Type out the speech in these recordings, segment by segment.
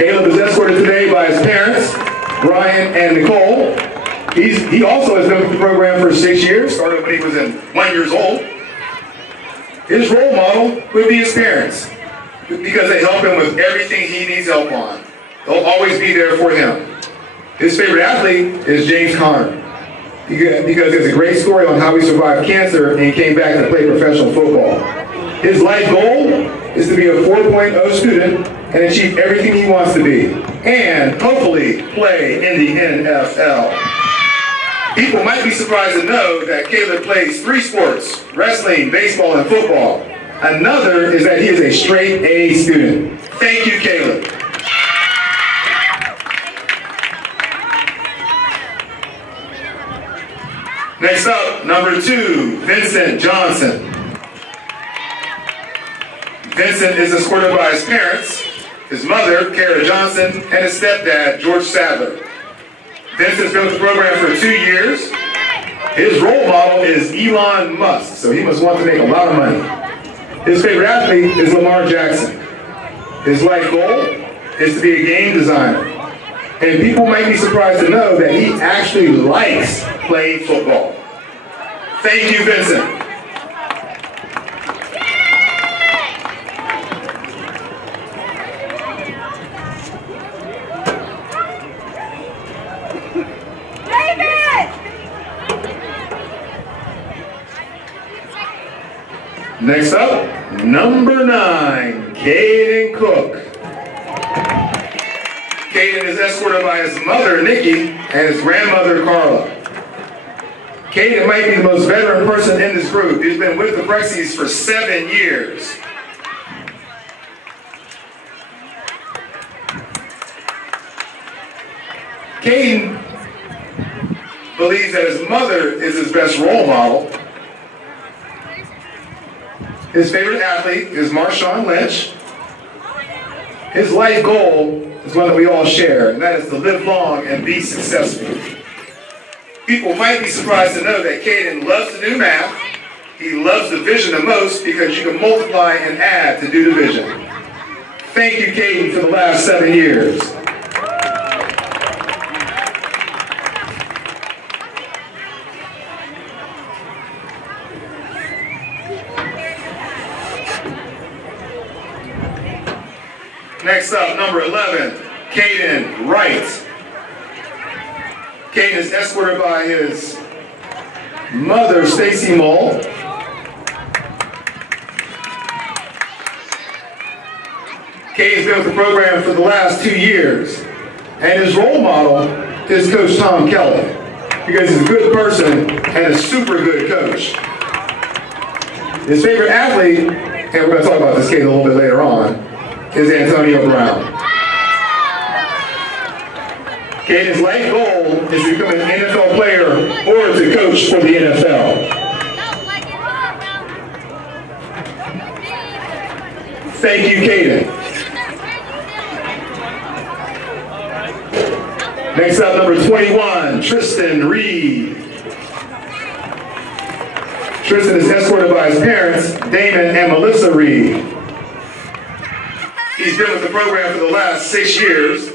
Caleb is escorted today by his parents, Brian and Nicole. He also has been with the program for 6 years, started when he was 1 year old. His role model would be his parents, because they help him with everything he needs help on. They'll always be there for him. His favorite athlete is James Conner, because there's a great story on how he survived cancer and came back to play professional football. His life goal is to be a 4.0 student and achieve everything he wants to be, and hopefully play in the NFL. People might be surprised to know that Caleb plays 3 sports: wrestling, baseball, and football. Another is that he is a straight A student. Thank you, Caleb. Next up, number 2, Vincent Johnson. Vincent is escorted by his parents, his mother, Kara Johnson, and his stepdad, George Sadler. Vincent's been with the program for 2 years. His role model is Elon Musk, so he must want to make a lot of money. His favorite athlete is Lamar Jackson. His life goal is to be a game designer. And people might be surprised to know that he actually likes playing football. Thank you, Vincent. Next up, number 9, Caden Cook. Caden is escorted by his mother, Nikki, and his grandmother, Carla. Caden might be the most veteran person in this group. He's been with the Prexies for 7 years. Caden believes that his mother is his best role model. His favorite athlete is Marshawn Lynch. His life goal is one that we all share, and that is to live long and be successful. People might be surprised to know that Caden loves to do math. He loves division the most because you can multiply and add to do division. Thank you, Caden, for the last 7 years. Next up, number 11, Caden Wright. Caden is escorted by his mother, Stacy Mull. Caden's been with the program for the last 2 years, and his role model is Coach Tom Kelly, because he's a good person and a super good coach. His favorite athlete, and we're going to talk about this Caden a little bit later on, is Antonio Brown. Caden's life goal is to become an NFL player or to coach for the NFL. Thank you, Caden. Next up, number 21, Tristan Reed. Tristan is escorted by his parents, Damon and Melissa Reed. He's been with the program for the last 6 years.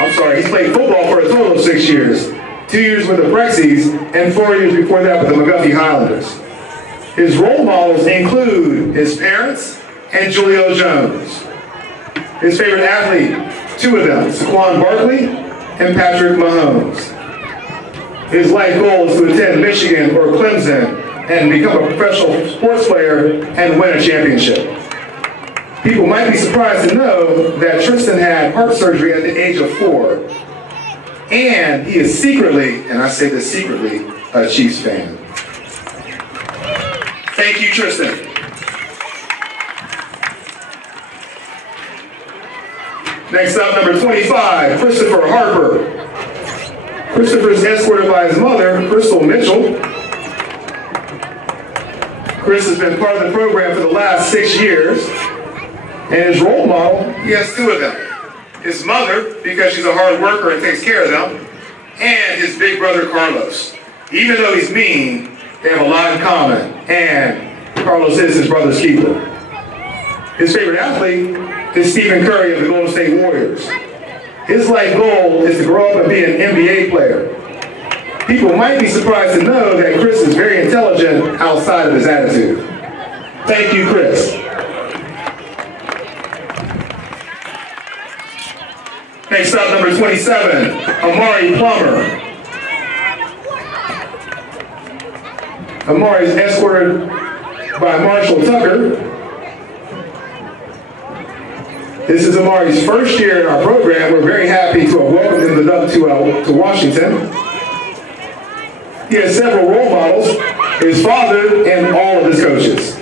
I'm sorry, he's played football for a total of 6 years. 2 years with the Prexies and 4 years before that with the McGuffey Highlanders. His role models include his parents and Julio Jones. His favorite athlete, 2 of them, Saquon Barkley and Patrick Mahomes. His life goal is to attend Michigan or Clemson and become a professional sports player and win a championship. People might be surprised to know that Tristan had heart surgery at the age of 4. And he is secretly, and I say this secretly, a Chiefs fan. Thank you, Tristan. Next up, number 25, Christopher Harper. Christopher is escorted by his mother, Crystal Mitchell. Chris has been part of the program for the last 6 years. And his role model, he has 2 of them. His mother, because she's a hard worker and takes care of them, and his big brother, Carlos. Even though he's mean, they have a lot in common, and Carlos is his brother's keeper. His favorite athlete is Stephen Curry of the Golden State Warriors. His life goal is to grow up and be an NBA player. People might be surprised to know that Chris is very intelligent outside of his attitude. Thank you, Chris. Next up, number 27, Amari Plummer. Amari is escorted by Marshall Tucker. This is Amari's first year in our program. We're very happy to have welcomed him to Washington. He has several role models, his father and all of his coaches.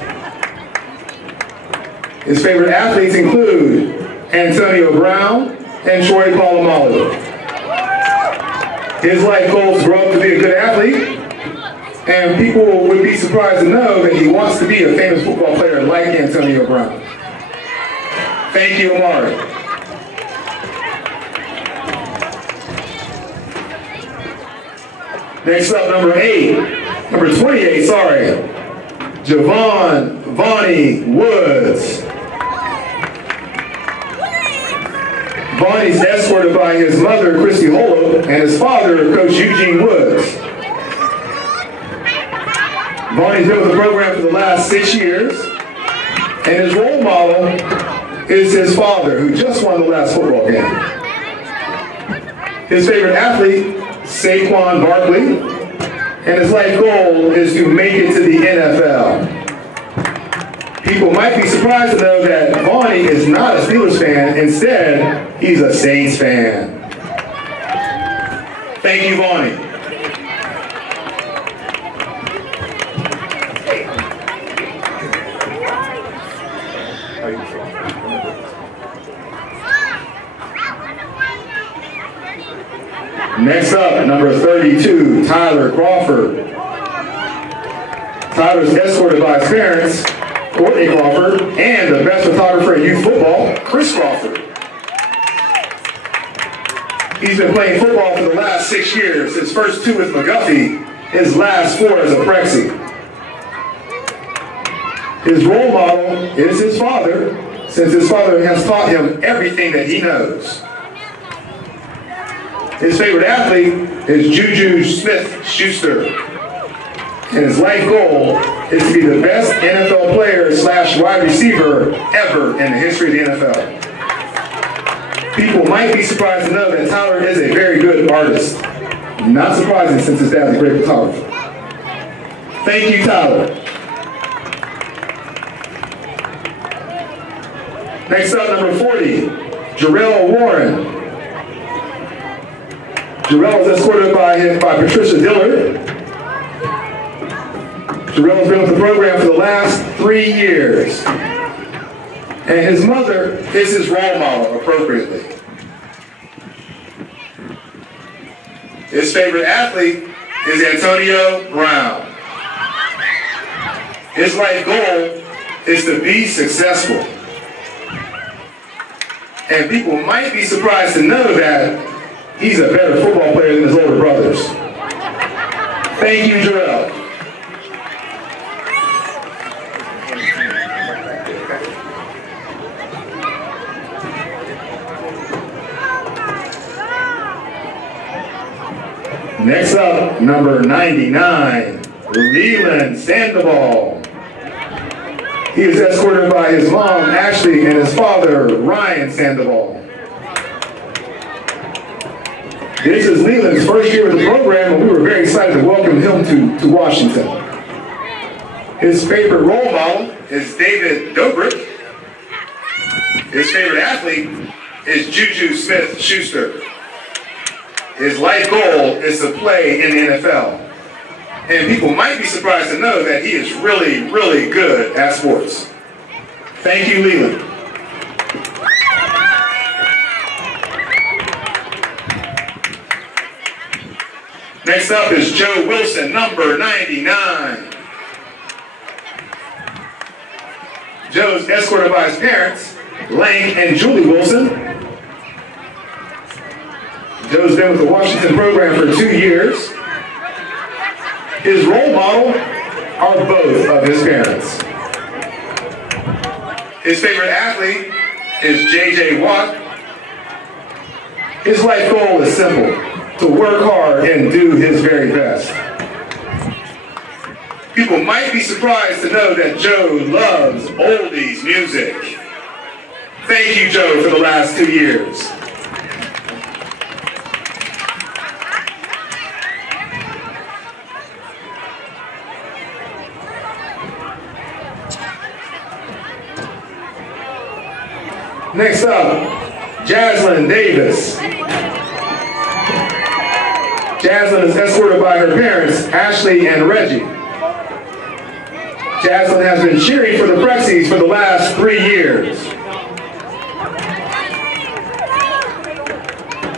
His favorite athletes include Antonio Brown and Troy Polamalu. His life goal is to grow up to be a good athlete, and people would be surprised to know that he wants to be a famous football player like Antonio Brown. Thank you, Amari. Next up, number 28, Vonnie Woods. Vonnie's escorted by his mother, Christy Holub, and his father, Coach Eugene Woods. Vonnie's been with the program for the last 6 years, and his role model is his father, who just won the last football game. His favorite athlete, Saquon Barkley, and his life goal is to make it to the NFL. People might be surprised to know that Vonnie is not a Steelers fan. Instead, he's a Saints fan. Thank you, Vonnie. Next up, number 32, Tyler Crawford. Tyler's escorted by his parents, Courtney Crawford, and the best photographer in youth football, Chris Crawford. He's been playing football for the last 6 years, his first 2 with McGuffey, his last 4 as a Prexie. His role model is his father, since his father has taught him everything that he knows. His favorite athlete is Juju Smith-Schuster, and his life goal is to be the best NFL player / wide receiver ever in the history of the NFL. People might be surprised to know that Tyler is a very good artist. Not surprising since his dad's a great photographer. Thank you, Tyler. Next up, number 40, Jarrell Warren. Jarrell is escorted by Patricia Dillard. Jarrell has been with the program for the last 3 years. And his mother is his role model, appropriately. His favorite athlete is Antonio Brown. His life goal is to be successful. And people might be surprised to know that he's a better football player than his older brothers. Thank you, Jarrell. Next up, number 99, Leland Sandoval. He is escorted by his mom, Ashley, and his father, Ryan Sandoval. This is Leland's first year with the program, and we were very excited to welcome him to Washington. His favorite role model is David Dobrik. His favorite athlete is Juju Smith-Schuster. His life goal is to play in the NFL. And people might be surprised to know that he is really, really good at sports. Thank you, Leland. Next up is Joe Wilson, number 99. Joe's escorted by his parents, Lane and Julie Wilson. Joe's been with the Washington program for 2 years. His role model are both of his parents. His favorite athlete is J.J. Watt. His life goal is simple: to work hard and do his very best. People might be surprised to know that Joe loves oldies music. Thank you, Joe, for the last 2 years. Next up, Jaslyn Davis. Jaslyn is escorted by her parents, Ashley and Reggie. Jaslyn has been cheering for the Prexies for the last 3 years.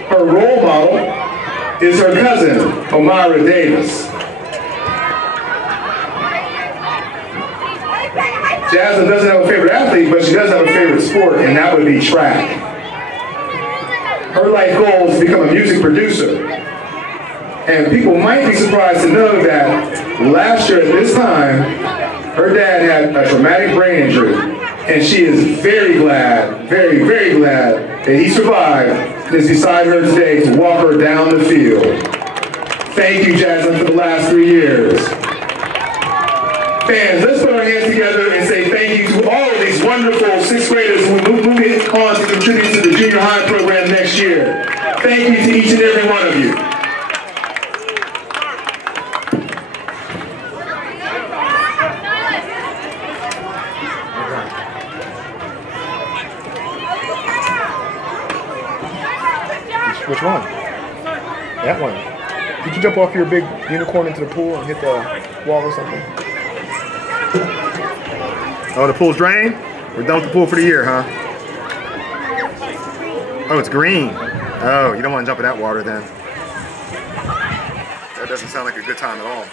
Her role model is her cousin, Omara Davis. Jaslyn doesn't have a favorite athlete, but she does have a favorite sport, and that would be track. Her life goal is to become a music producer. And people might be surprised to know that last year at this time, her dad had a traumatic brain injury, and she is very glad, very, very glad that he survived and is beside her today to walk her down the field. Thank you, Jaslyn, for the last 3 years. Fans, let's put our hands together and say thank you to all of these wonderful 6th graders who will move on to contribute to the junior high program next year. Thank you to each and every one of you. Which one? That one. Did you jump off your big unicorn into the pool and hit the wall or something? Oh, the pool's drained? We're done with the pool for the year, huh? Oh, it's green. Oh, you don't want to jump in that water then. That doesn't sound like a good time at all.